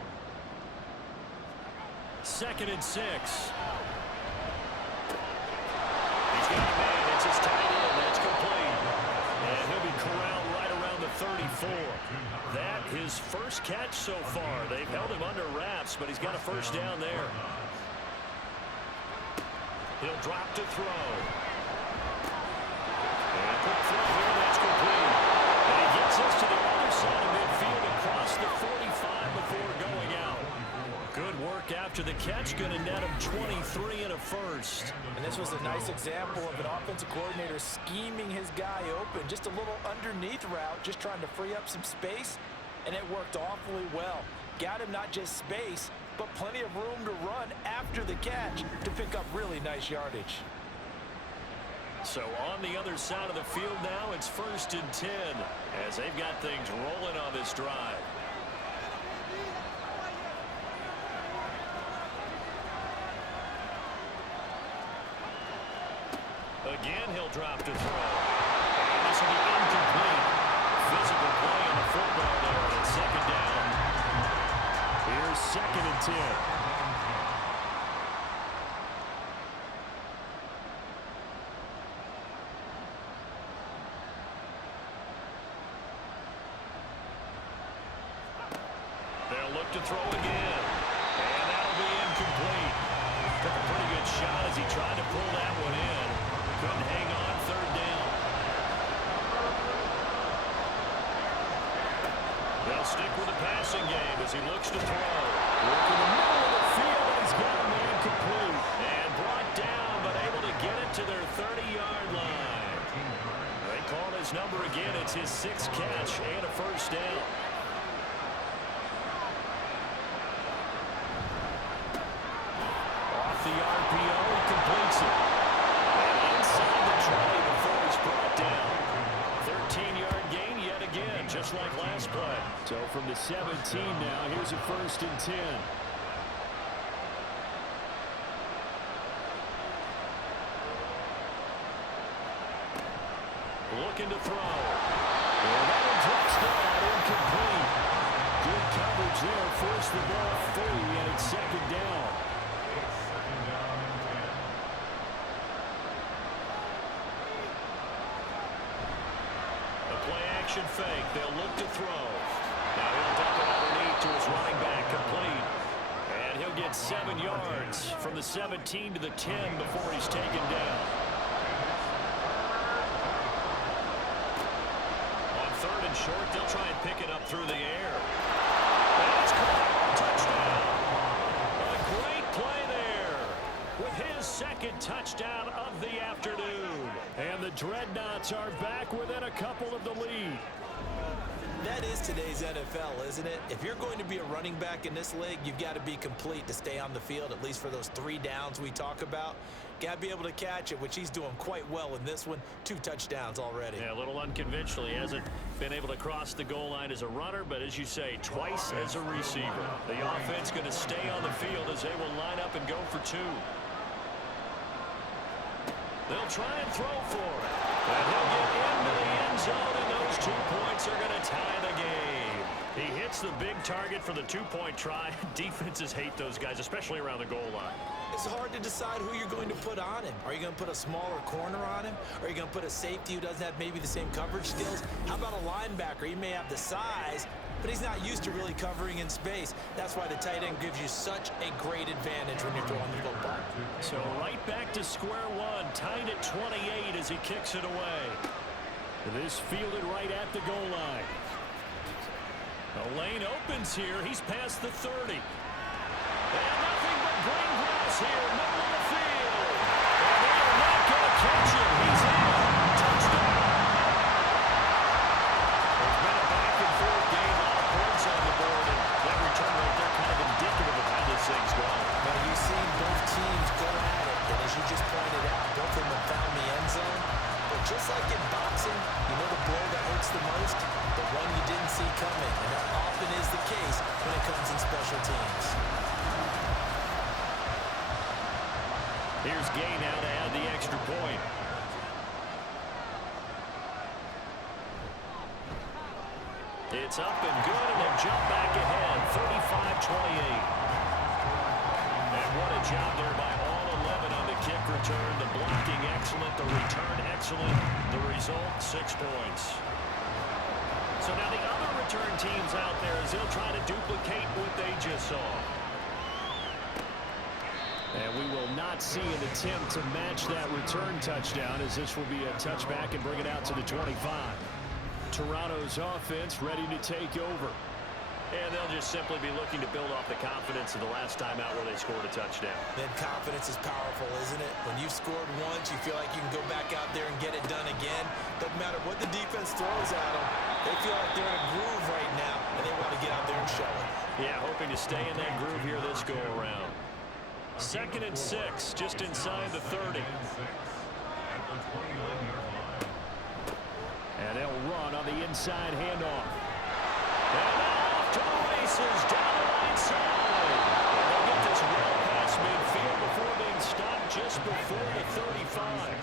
2nd and 6. He's got a man. It's his tight end. That's complete. And he'll be corralled right around the 34. That his first catch so far. They've held him under wraps, but he's got a first down there. He'll drop to throw. And quick throw here. That's complete. And he gets us to the other side of midfield across the 45 before going out. Good work after the catch. Going to net him 23 and a first. And this was a nice example of an offensive coordinator scheming his guy open. Just a little underneath route, just trying to free up some space, and it worked awfully well. Got him not just space, but plenty of room to run after the catch to pick up really nice yardage. So on the other side of the field now, it's 1st and 10 as they've got things rolling on this drive. Again, he'll drop to throw. And this will be incomplete. Physical play on the football there, and it's 2nd down. Here's 2nd and 10. They'll look to throw again. And that'll be incomplete. Took a pretty good shot as he tried to pull that one in. Couldn't hang on. 3rd down. They'll stick with the passing game as he looks to throw. Work in the middle of the field, and he's got a man complete. And brought down, but able to get it to their 30-yard line. They call his number again. It's his 6th catch and a first down. The RPO, he completes it. And inside the 20 before he's brought down. 13-yard gain yet again, just like last play. So from the 17 now, here's a 1st and 10. Looking to throw. And that drops down, incomplete. Good coverage there, forced the ball free, and it's 2nd down. Action fake. They'll look to throw. Now he'll dump it underneath to his running back, complete. And he'll get 7 yards from the 17 to the 10 before he's taken down. On 3rd and short, they'll try and pick it up through the air. And it's caught. Touchdown. A great play there with his 2nd touchdown of the afternoon. And the Dreadnoughts are back within a couple of the lead. That is today's NFL, isn't it? If you're going to be a running back in this league, you've got to be complete to stay on the field, at least for those 3 downs we talk about. Got to be able to catch it, which he's doing quite well in this one. 2 touchdowns already. Yeah, a little unconventional. He hasn't been able to cross the goal line as a runner, but as you say, twice as a receiver. The offense going to stay on the field as they will line up and go for 2. They'll try and throw for it. And he'll get into the end zone, and those 2 points are going to tie the game. He hits the big target for the two-point try. Defenses hate those guys, especially around the goal line. It's hard to decide who you're going to put on him. Are you going to put a smaller corner on him? Are you going to put a safety who doesn't have maybe the same coverage skills? How about a linebacker? He may have the size, but he's not used to really covering in space. That's why the tight end gives you such a great advantage when you're throwing the football. So right back to square one, tied at 28 as he kicks it away. This fielded right at the goal line. The lane opens here. He's past the 30. And nothing but green grass here, middle of the field. And they are not going to catch him. He's in. Touchdown. There's been a back-and-forth game. A lot of points on the board. And that return right there kind of indicative of how this thing's going. Now, you've seen both teams go at it. And as you just pointed out, both of them have found the end zone. But just like in boxing, you know the blow that hurts the most? The one you didn't see coming. And that often is the case when it comes in special teams. Here's Gay now to add the extra point. It's up and good, and they'll jump back ahead, 35-28. And what a job there by all 11 on the kick return. The blocking excellent, the return excellent. The result, 6 points. So now the other return teams out there as they'll try to duplicate what they just saw. And we will not see an attempt to match that return touchdown, as this will be a touchback and bring it out to the 25. Toronto's offense ready to take over. And they'll just simply be looking to build off the confidence of the last time out where they scored a touchdown. Then confidence is powerful, isn't it? When you've scored once, you feel like you can go back out there and get it done again. Doesn't matter what the defense throws at them. They feel like they're in a groove right now, and they want to get out there and show it. Yeah, hoping to stay in that groove here this go-around. 2nd and 6, just inside the 30. And they'll run on the inside handoff. And off to the races down the right side. And they'll get this well past midfield before being stopped just before the 35.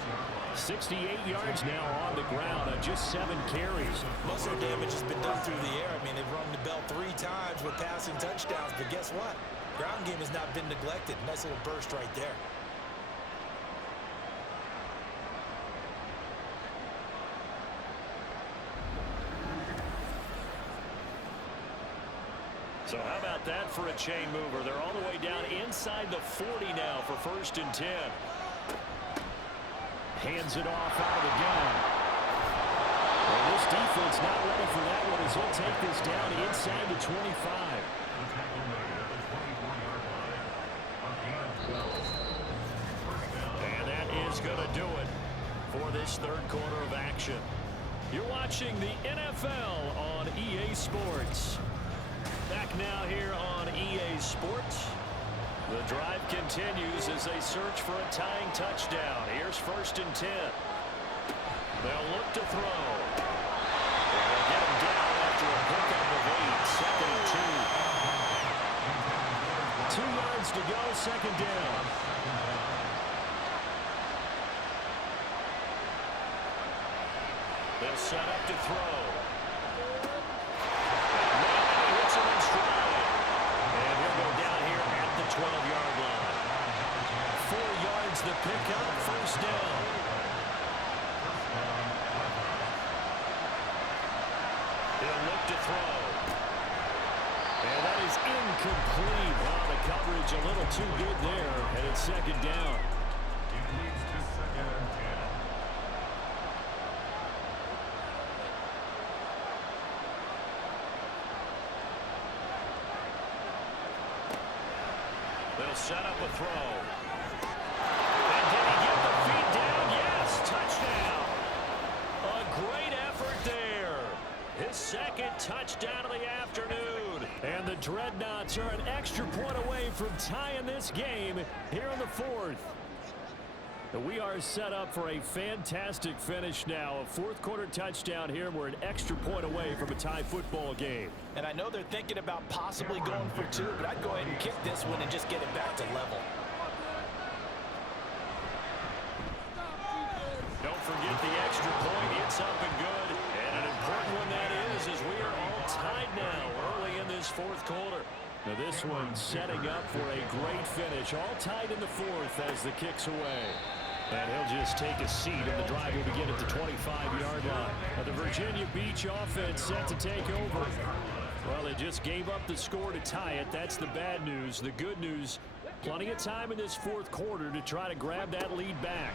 68 yards now on the ground on just 7 carries. Most of their damage has been done through the air. I mean, they've rung the bell 3 times with passing touchdowns, but guess what? Ground game has not been neglected. Nice little burst right there. So how about that for a chain mover? They're all the way down inside the 40 now for 1st and 10. Hands it off out of the gun. Well, this defense not ready for that one as he'll take this down inside the 25. And that is going to do it for this 3rd quarter of action. You're watching the NFL on EA Sports. Back now here on EA Sports. The drive continues as they search for a tying touchdown. Here's 1st and 10. They'll look to throw. They'll get him down after a pickup of 8. 2nd and 2. 2 yards to go, 2nd down. They'll set up to throw. The 12-yard line. 4 yards the pickup, 1st down. He'll look to throw. And that is incomplete. Wow, the coverage a little too good there, and it's 2nd down. It leads to 2nd and 10. They'll set up a throw. And did he get the feet down? Yes, touchdown. A great effort there. His 2nd touchdown of the afternoon. And the Dreadnoughts are an extra point away from tying this game here in the 4th. We are set up for a fantastic finish now. A 4th quarter touchdown here. We're an extra point away from a tie football game. And I know they're thinking about possibly going for 2, but I'd go ahead and kick this one and just get it back to level. Don't forget the extra point. It's up and good. And an important one that is, as we are all tied now. We're Now this one setting up for a great finish. All tied in the fourth as the kick's away. And he'll just take a seat, and the drive will begin at the 25-yard line. Now the Virginia Beach offense set to take over. Well, they just gave up the score to tie it. That's the bad news. The good news, plenty of time in this fourth quarter to try to grab that lead back.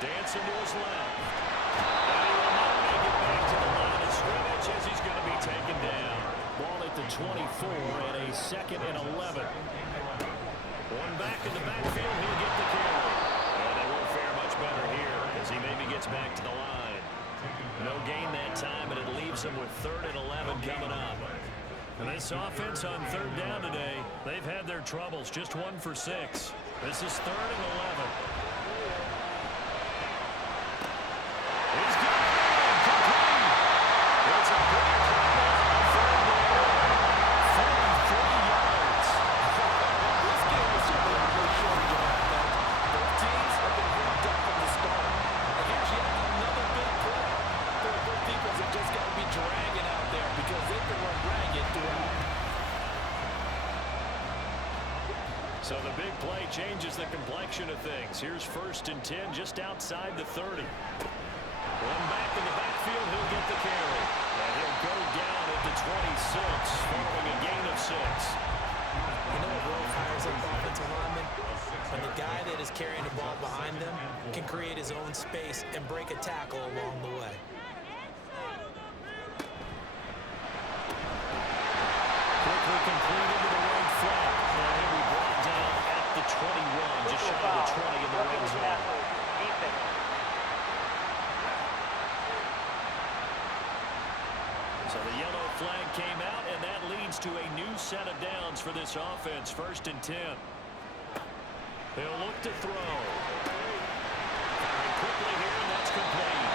Dancing to his left. And he will not make it back to the line of scrimmage as he's going to be taken down. Ball at the 24 and a 2nd and 11. One back in the backfield, he'll get the carry. And they won't fare much better here as he maybe gets back to the line. No gain that time, and it leaves him with 3rd and 11 coming up. And this offense on 3rd down today, they've had their troubles. Just 1 for 6. This is 3rd and 11. He's got it. Complete. It's a great play on 3rd down. 43 yards. This game is certainly no shortage of offense. Both teams have been rigged up from the start. And here's yet another big play. Both defense have just got to be dragging out there because they can run ragged throughout. So the big play changes the complexion of things. Here's 1st and 10 just outside the 30. One back in the backfield, he'll get the carry. And he'll go down at the 26 following a gain of 6. You know what really fires up offensive linemen? When the guy that is carrying the ball behind them can create his own space and break a tackle along the way. Quickly completed to the right flat. And he'll be brought down at the 21, just shy of the 20 in the red zone. So the yellow flag came out, and that leads to a new set of downs for this offense. 1st and 10. He'll look to throw. Firing quickly here, and that's complete.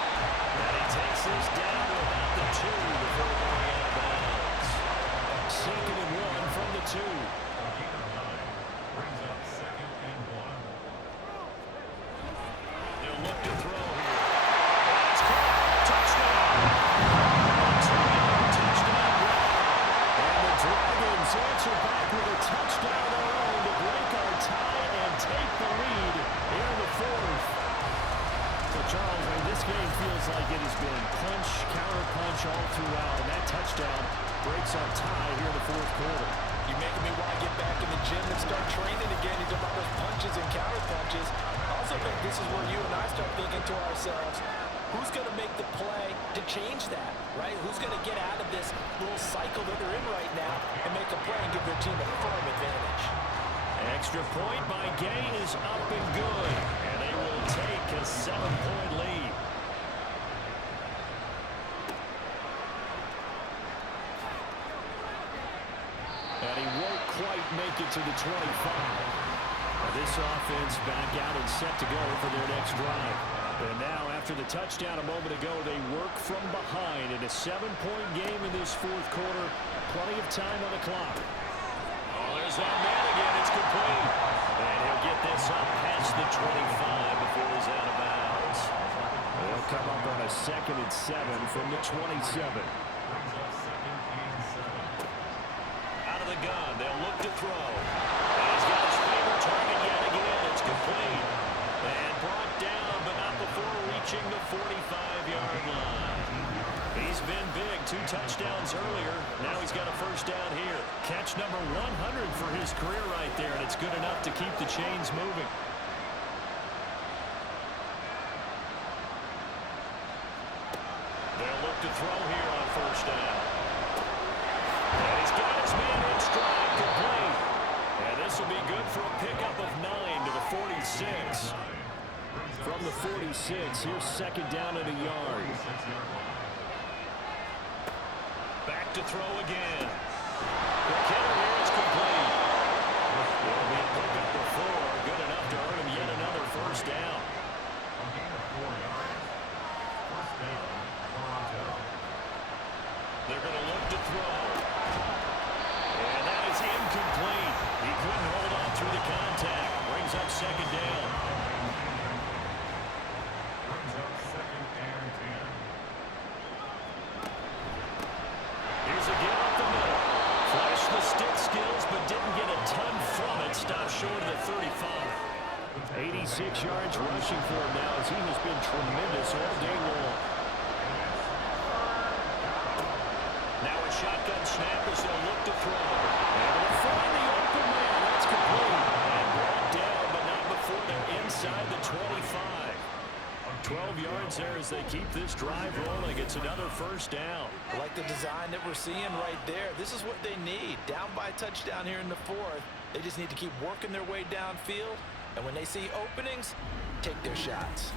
And he takes this down to about the 2 before going out of bounds. 2nd and 1 from the 2. Brings up 2nd and 1. He'll look to throw here. That's caught. Touchdown. Touchdown run. And the Dragons answer back with a touchdown of their own to break our tie and take the lead here in the 4th. So, Charles, I mean, this game feels like it has been punch, counter-punch all throughout, and that touchdown breaks our tie here in the 4th quarter. You're making me want to get back in the gym and start training again. You talk about those punches and counter punches. I also think this is where you and I start thinking to ourselves, who's going to make the play to change that, right? Who's going to get out of this little cycle that they're in right now and make a play and give their team a firm advantage? Extra point by Gay is up and good, and they will take a 7-point lead. And he won't quite make it to the 25. Now this offense back out and set to go for their next drive. And now, after the touchdown a moment ago, they work from behind in a 7-point game in this 4th quarter. Plenty of time on the clock. Oh, there's that man again. It's complete. And he'll get this up past the 25 before he's out of bounds. They'll come up on a 2nd and 7 from the 27. Out of the gun, they'll look to throw. And he's got his favorite target yet again. It's complete. And brought down, but not before reaching the 45-yard line. He's been big. 2 touchdowns earlier. Now he's got a 1st down here. Catch number 100 for his career right there, and it's good enough to keep the chains moving. They'll look to throw here on 1st down. And he's got his man in stride, complete. And this will be good for a pickup of 9 to the 46. From the 46, here's 2nd down and a yard. Back to throw again. The killer here is complete. Will be a pickup of 4. Good enough to earn him yet another 1st down. A gain of 4 yards. 1st down, Toronto. They're going to look to throw. And that is incomplete. He couldn't hold on through the contact. Brings up 2nd down. Brings up 2nd and 10. Here's a give up the middle. 6 yards rushing for him now, as he has been tremendous all day long. Now a shotgun snap as they'll look to throw. And they'll find the open man. That's complete. And brought down, but not before they're inside the 25. 12 yards there as they keep this drive rolling. It's another first down. I like the design that we're seeing right there. This is what they need. Down by a touchdown here in the 4th. They just need to keep working their way downfield. And when they see openings, take their shots.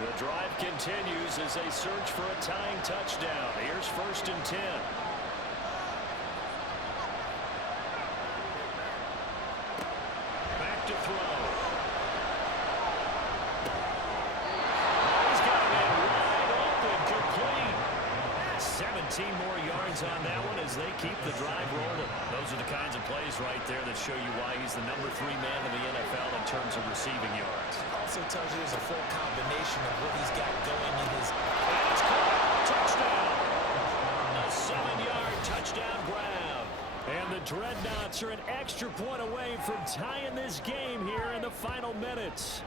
The drive continues as they search for a tying touchdown. Here's 1st and 10. Back to throw. He's got it wide open, complete. 17 more yards on that one as they keep the drive rolling. Those are the kinds of plays right there that show you why he's the number 3 man in the NFL in terms of receiving yards. Also tells you there's a full combination of what he's got going in his... It's caught. Touchdown. A 7-yard touchdown grab. And the Dreadnoughts are an extra point away from tying this game here in the final minutes.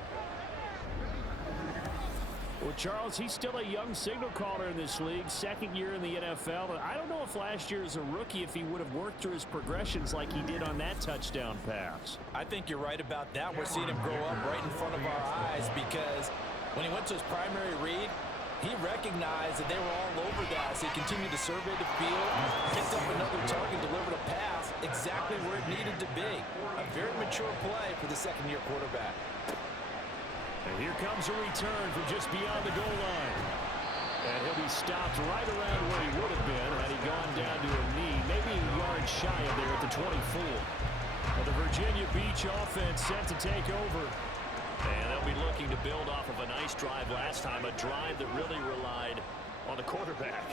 Well, Charles, he's still a young signal caller in this league, 2nd year in the NFL. I don't know if last year as a rookie, if he would have worked through his progressions like he did on that touchdown pass. I think you're right about that. We're seeing him grow up right in front of our eyes because when he went to his primary read, he recognized that they were all over that. So he continued to survey the field, picked up another target, delivered a pass exactly where it needed to be. A very mature play for the 2nd-year quarterback. And here comes a return from just beyond the goal line. And he'll be stopped right around where he would have been had he gone down to a knee, maybe a yard shy of there at the 24. Well, the Virginia Beach offense set to take over. And they'll be looking to build off of a nice drive last time, a drive that really relied on the quarterback.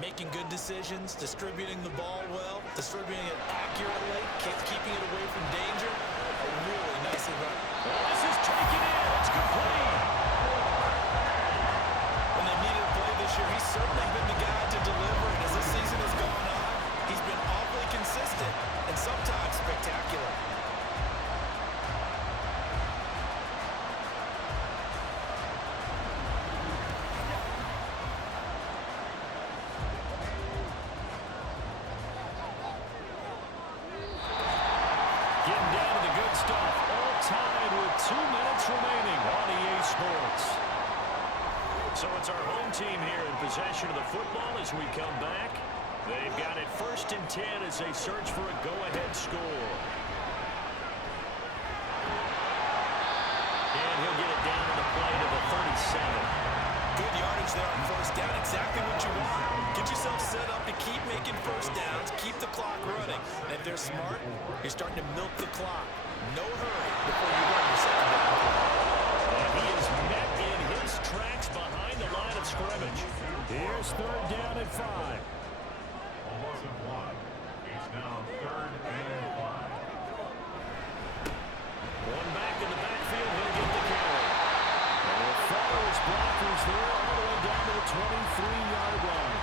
Making good decisions, distributing the ball well, distributing it accurately, keeping it away from danger. Really nicely run. Oh, this is taken in. It's complete. When they needed a play this year, he's certainly been the guy to deliver. And as the season has gone on, he's been awfully consistent and sometimes spectacular. Getting down to the good stuff. All tied with 2 minutes remaining on EA Sports. So it's our home team here in possession of the football as we come back. They've got it 1st and 10 as they search for a go-ahead score. And he'll get it down to the play to the 37. Good yardage there on 1st down. Exactly what you want. Get yourself set up to keep making 1st downs, keep the clock running. And if they're smart, you're starting to milk the clock. No hurry before you run your 2nd down. And he is met in his tracks behind the line of scrimmage. Here's 3rd down and 5. Wasn't blocked. It's now 3rd and 5. One back in the backfield, he'll get the carry. And he'll follow his blockers there all the way down to the 23-yard line.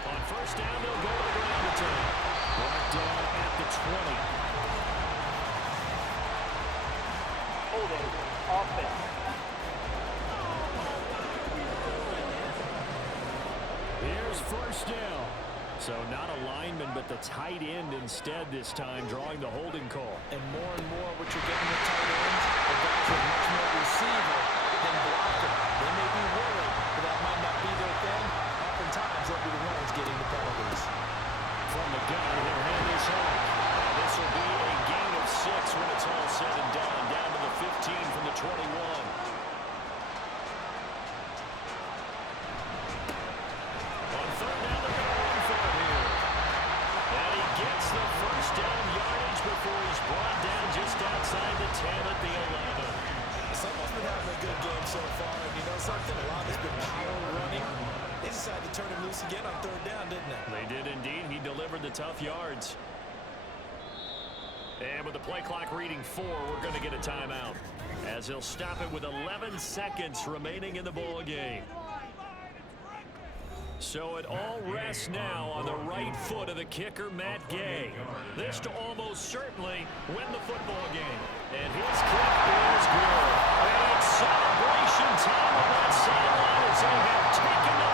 On 1st down, they'll go to the ground attack. Brought down at the 20. Holding offense. Here's 1st down. So not a lineman, but the tight end instead this time, drawing the holding call. And more what you're getting with tight ends are guys who are much more receiver than blocker. They may be worried, but that might not be their thing. Oftentimes, they'll be the ones getting the penalties. From the gun, he'll hand this off. This will be a gain of 6 when it's all said and done, down to the 15 from the 21. On 3rd down, they're going to run for it here. And he gets the 1st down yardage before he's brought down just outside the 10 at the 11. Someone's been having a good game so far, and you know something? A lot has been power running. They decided to turn him loose again on 3rd down, didn't they? They did indeed. He delivered the tough yards. And with the play clock reading 4, we're going to get a timeout, as he'll stop it with 11 seconds remaining in the ball game. So it all rests now on the right foot of the kicker, Matt Gay. This to almost certainly win the football game. And his kick is good. And it's celebration time on that sideline as they have taken the